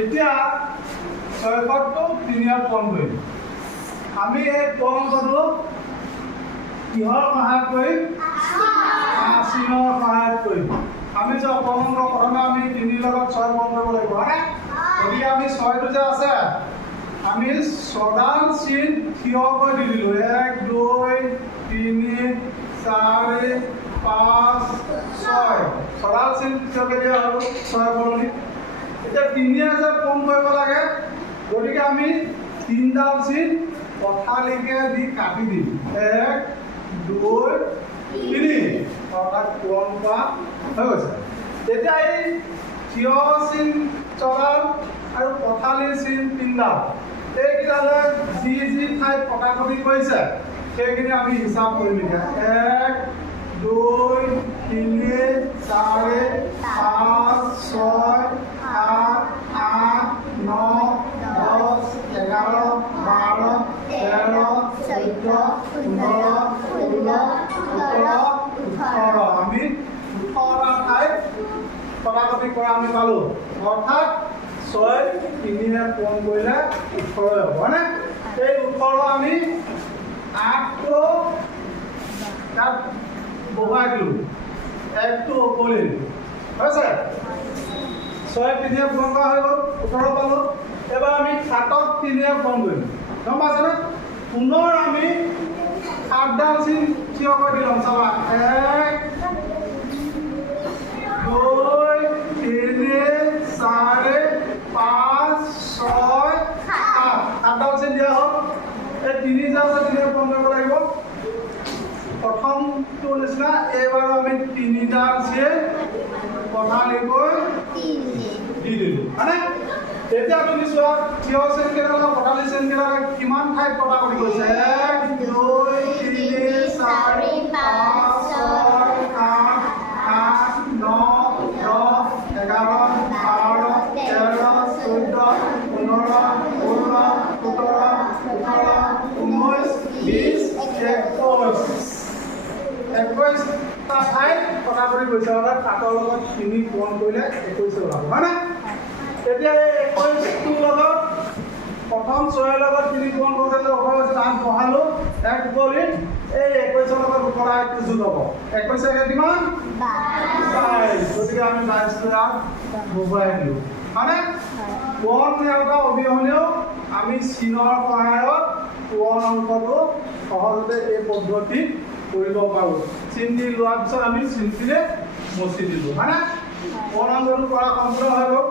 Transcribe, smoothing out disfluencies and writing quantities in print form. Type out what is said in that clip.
এতিয়া 600টো 3ত পূৰণ কৰিম। আমি এই পূৰণটো কিহৰ সহায়ত কৰিম? চিনৰ সহায়ত কৰিম। আমি যে অপূৰ্ণাংক প্ৰথমে আমি 3 লগত 6 পূৰণ কৰিব লাগিব, হয়নে? গতিকে আমি 6টো যে আছে আমি ছডাল চিন থিয় কৰি দি দিলোঁ। 1 2 3 4 5 6 ছডাল চিন থিয় কৰি দিয়া হ'ল 6 সলনি। এতিয়া 3 যে পূৰণ কৰিব লাগে, গতিকে আমি 3ডাল চিন পথালিকে দি কাটি দিম। 1 2 3 অৰ্থাৎ পূৰণ কৰা হৈ গৈছে। এতিয়া এই থিয় চিন ছডাল আৰু পথালিৰ চিন 3ডাল, এইকেইটালে যি যি ঠাইত কটাকটি কৰিছে সেইখিনি আমি হিচাপ কৰিম। এতিয়া 1 2 3 4 5 6 7 8 9 10 11 12 13 14 15 16 17 18 আমি 18টা ঠাইত কটাকটি কৰা আমি পালোঁ। অৰ্থাৎ 6 3ৰে পূৰণ কৰিলে 18 হ'ব, হয়নে? এই 18 আমি 8টো তাত বহুৱাই দিলোঁ, 1টো ওপৰলৈ হৈছে। 6 3ৰে পূৰণ কৰা হৈ গ'ল, 18 পালোঁ। এবাৰ আমি 7ক 3ৰে পূৰণ কৰিম, গম পাইছেনে? পুনৰ আমি 7ডাল চিন থিয় কৰি দিলোঁ। চাবা 1 2 3 4 5 6 7 7ডাল চিন দিয়া হ'ল। এই 3 যে আছে 3ৰে পূৰণ কৰিব লাগিব। প্ৰথমটো নিচিনা এইবাৰ আমি 3ডাল চিন পথালিকৈ দি দিলোঁ, হয়নে? এতিয়া তুমি চোৱা থিয় চিন কেইডাল পথালি চিন কেইডাল কিমান ঠাইত কটাকটি কৰিছে। 1 2 3 4 5 6 7 8 9 10 11 12 13 14 15 16 17 18 19 20 21টা ঠাইত কটাকটি কৰিছে। অৰ্থাৎ 7ৰ লগত 3 পূৰণ কৰিলে 21 ওলাব, হয়নে? এতিয়া এই 21টোৰ লগত প্ৰথম 6ৰ লগত 3 পূৰণ কৰোঁতে যে 18 হৈছে তাত বহালোঁ 1 ওপৰলৈ। এই 21ৰ লগত ওপৰা 1টো যোগ হ'ব। 21 কিমান? 22। গতিকে আমি 22টো ইয়াত বহুৱাই দিলোঁ, হয়নে? পূৰণ নেওতা অবিহনেও আমি চিনৰ সহায়ত পূৰণ অংকটো সহজতে এই পদ্ধতিত কৰিব পাৰোঁ। চিন দি লোৱাৰ পিছত আমি চিনখিনিত মচি দিলোঁ, হয়নে? পূৰণ অংকটো কৰা সম্পূৰ্ণ হৈ গ'ল।